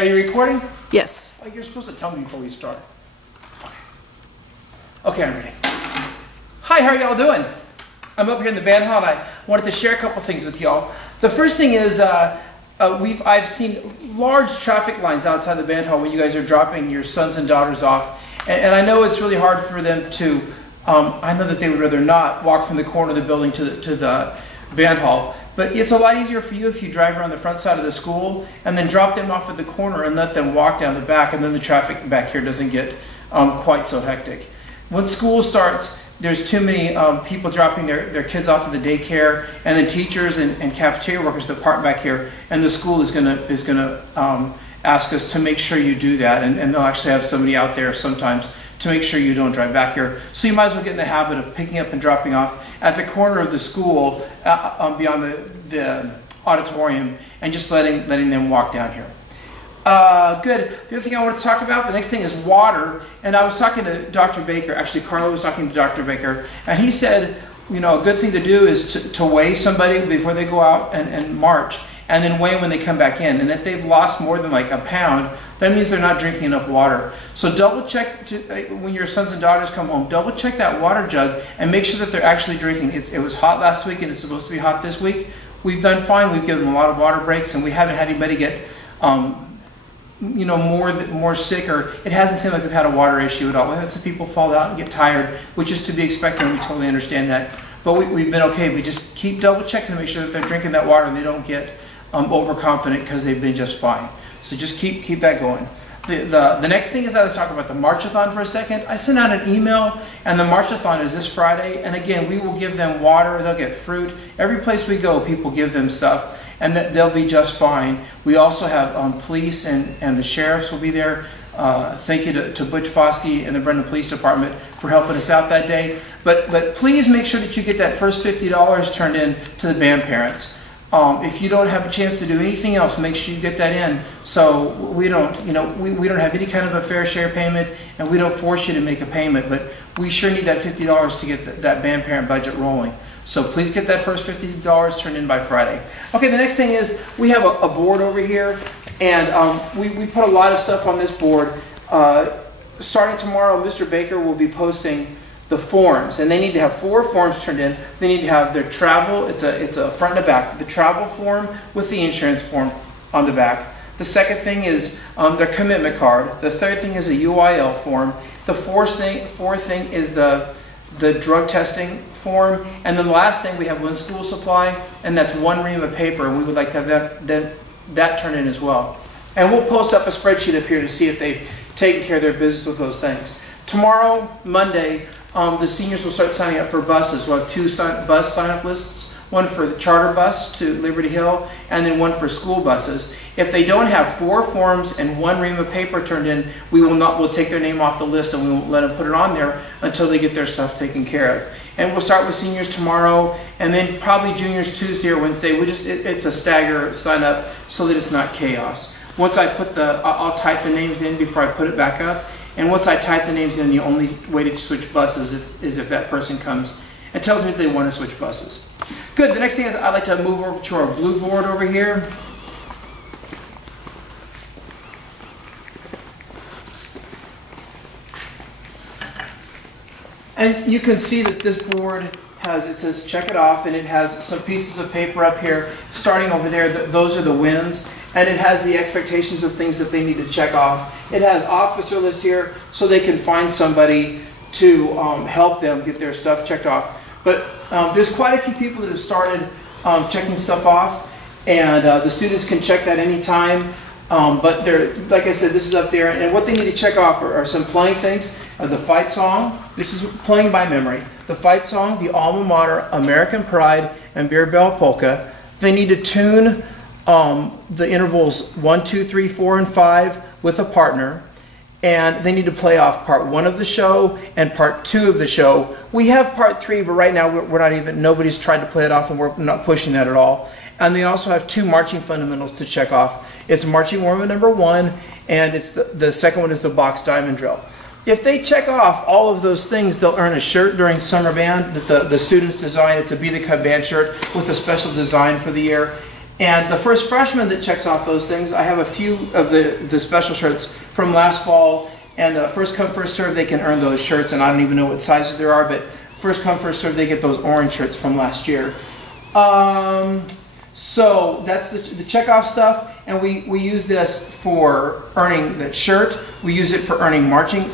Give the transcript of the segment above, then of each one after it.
Are you recording? Yes. Oh, you're supposed to tell me before we start. Okay, I'm ready. Hi, how are y'all doing? I'm up here in the band hall and I wanted to share a couple things with y'all. The first thing is I've seen large traffic lines outside the band hall when you guys are dropping your sons and daughters off. And I know it's really hard for them to, I know that they would rather not walk from the corner of the building to the band hall. But it's a lot easier for you if you drive around the front side of the school and then drop them off at the corner and let them walk down the back, and then the traffic back here doesn't get quite so hectic. When school starts, there's too many people dropping their kids off at the daycare, and then teachers and cafeteria workers that park back here, and the school is gonna ask us to make sure you do that, and they'll actually have somebody out there sometimes to make sure you don't drive back here. So you might as well get in the habit of picking up and dropping off at the corner of the school beyond the auditorium, and just letting them walk down here. Good. The other thing I want to talk about, the next thing is water. And I was talking to Dr. Baker, actually Carla was talking to Dr. Baker, and he said, you know, a good thing to do is to weigh somebody before they go out and march, and then weigh them when they come back in. And if they've lost more than like a pound, that means they're not drinking enough water. So double check when your sons and daughters come home, double check that water jug and make sure that they're actually drinking. It was hot last week and it's supposed to be hot this week. We've done fine. We've given them a lot of water breaks, and we haven't had anybody get you know, more sick, or it hasn't seemed like we've had a water issue at all. We've had some people fall out and get tired, which is to be expected, and we totally understand that. But we've been okay. We just keep double checking to make sure that they're drinking that water and they don't get overconfident because they've been just fine. So just keep that going. The next thing is I want to talk about the Marchathon for a second. I sent out an email, and the Marchathon is this Friday. And again, we will give them water. They'll get fruit. Every place we go, people give them stuff, and they'll be just fine. We also have police and the sheriffs will be there. Thank you to Butch Foskey and the Brendan Police Department for helping us out that day. But please make sure that you get that first $50 turned in to the band parents. If you don't have a chance to do anything else, make sure you get that in, so we don't, you know, we don't have any kind of a fair share payment, and we don't force you to make a payment, but we sure need that $50 to get that band parent budget rolling. So please get that first $50 turned in by Friday. Okay, the next thing is we have a board over here, and we put a lot of stuff on this board. Starting tomorrow, Mr. Baker will be posting the forms, and they need to have 4 forms turned in. They need to have their travel, it's a front and a back, the travel form with the insurance form on the back. The second thing is their commitment card. The third thing is a UIL form. The fourth thing is the drug testing form. And then the last thing, we have 1 school supply, and that's 1 ream of paper, and we would like to have that turned in as well. And we'll post up a spreadsheet up here to see if they've taken care of their business with those things. Tomorrow, Monday, the seniors will start signing up for buses. We'll have 2 bus sign-up lists, 1 for the charter bus to Liberty Hill, and then 1 for school buses. If they don't have 4 forms and 1 ream of paper turned in, we'll take their name off the list, and we won't let them put it on there until they get their stuff taken care of. And we'll start with seniors tomorrow, and then probably juniors Tuesday or Wednesday. It's a stagger sign-up so that it's not chaos. Once I put I'll type the names in before I put it back up. And once I type the names in, the only way to switch buses is if that person comes and tells me that they want to switch buses. Good. The next thing is I'd like to move over to our blue board over here. And you can see that this board it says check it off, and it has some pieces of paper up here starting over there. Those are the wins, and it has the expectations of things that they need to check off. It has officer lists here so they can find somebody to help them get their stuff checked off. But there's quite a few people that have started checking stuff off, and the students can check that anytime. But like I said, this is up there, and what they need to check off are some playing things. The fight song, this is playing by memory. The fight song, the alma mater, American Pride, and Beer Bell Polka. They need to tune the intervals 1, 2, 3, 4, and 5 with a partner, and they need to play off part 1 of the show and part 2 of the show. We have part 3, but right now nobody's tried to play it off, and we're not pushing that at all. And they also have 2 marching fundamentals to check off. It's marching warm number 1, and it's the second one is the box diamond drill. If they check off all of those things, they'll earn a shirt during summer band that the students design. It's a Be the Cub band shirt with a special design for the year. And the first freshman that checks off those things, I have a few of the special shirts from last fall, and first come, first serve, they can earn those shirts, and I don't even know what sizes there are, but first come, first serve, they get those orange shirts from last year. So that's the checkoff stuff, and we use this for earning that shirt. We use it for earning marching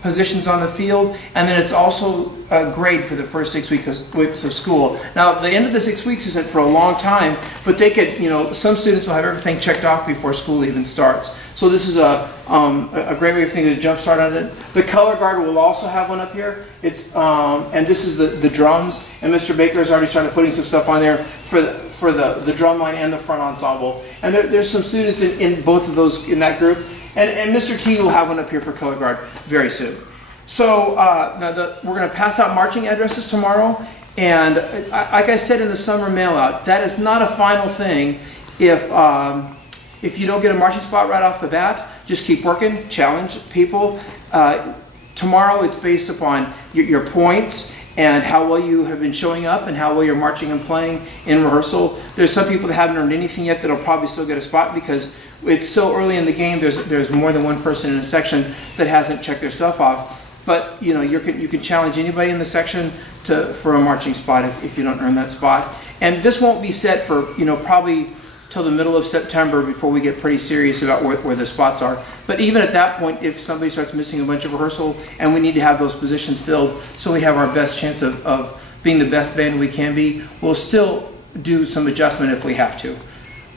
positions on the field, and then it's also a grade for the first 6 weeks of school. Now, the end of the 6 weeks isn't for a long time, but they could, you know, some students will have everything checked off before school even starts. So this is a great way of thinking to jumpstart on it. The color guard will also have one up here. It's and this is the drums, and Mr. Baker has already started putting some stuff on there for the drum line and the front ensemble. And there's some students in both of those in that group. And Mr. T will have one up here for color guard very soon. So now we're going to pass out marching addresses tomorrow. And like I said in the summer mail out, that is not a final thing. If you don't get a marching spot right off the bat, just keep working, challenge people. Tomorrow it's based upon your points and how well you have been showing up and how well you're marching and playing in rehearsal. There's some people that haven't earned anything yet that'll probably still get a spot because it's so early in the game. There's more than one person in a section that hasn't checked their stuff off. But you know, you can challenge anybody in the section for a marching spot if you don't earn that spot. And this won't be set for, you know, probably till the middle of September before we get pretty serious about where the spots are. But even at that point, if somebody starts missing a bunch of rehearsal and we need to have those positions filled so we have our best chance of being the best band we can be, we'll still do some adjustment if we have to.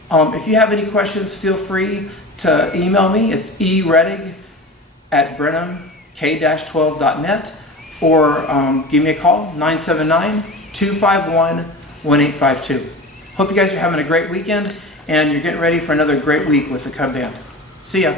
If you have any questions, feel free to email me. It's eredig@brenhamk-12.net, or give me a call, 979-251-1852. Hope you guys are having a great weekend and you're getting ready for another great week with the Cub Band. See ya.